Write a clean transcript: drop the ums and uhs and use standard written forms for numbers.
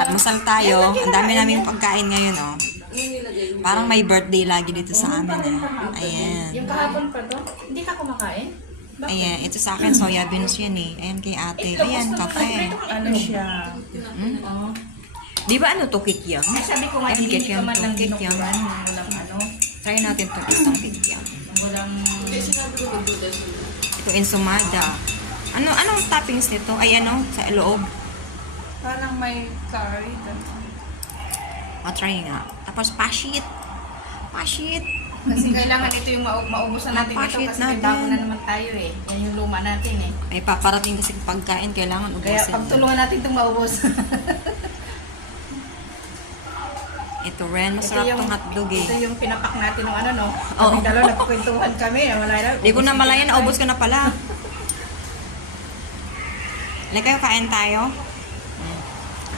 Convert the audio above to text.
Almusal tayo. Ang dami naming pagkain ngayon, oh. Parang may birthday lagi dito sa amin, eh. Ayan. Yung kahapon pa to, hindi ka kumakain? Ayan, ito sa akin, soya beans yan, eh. Ayan kay ate. Ayan, kape. Ano siya? Di ba ano to, kikyam? Ay, sabi ko nga, Ayan, hindi ka kikyam man to, lang kikyam. ginukulan. Walang ano. Try natin itong isang kikyam. Walang... Ito, ensumada. Anong toppings nito? Ay, ano? Sa loob? Parang may curry. Try nga. Tapos, pashit. Pashit. Kasi kailangan ito yung maubos na natin ito Napashit kasi may natin. bago na naman tayo eh. Yan yung luma natin eh. Ay, paparating kasi pagkain, kailangan Kaya ubusin. pagtulungan natin itong maubos. Ito rin, masarap tong hotdog eh. Ito yung pinapak natin ng ano no. Oo. Kami dalawa nagkukwentuhan kami. Wala na. Di ko na malayan, naubos ka na pala. Like kayo, kain tayo.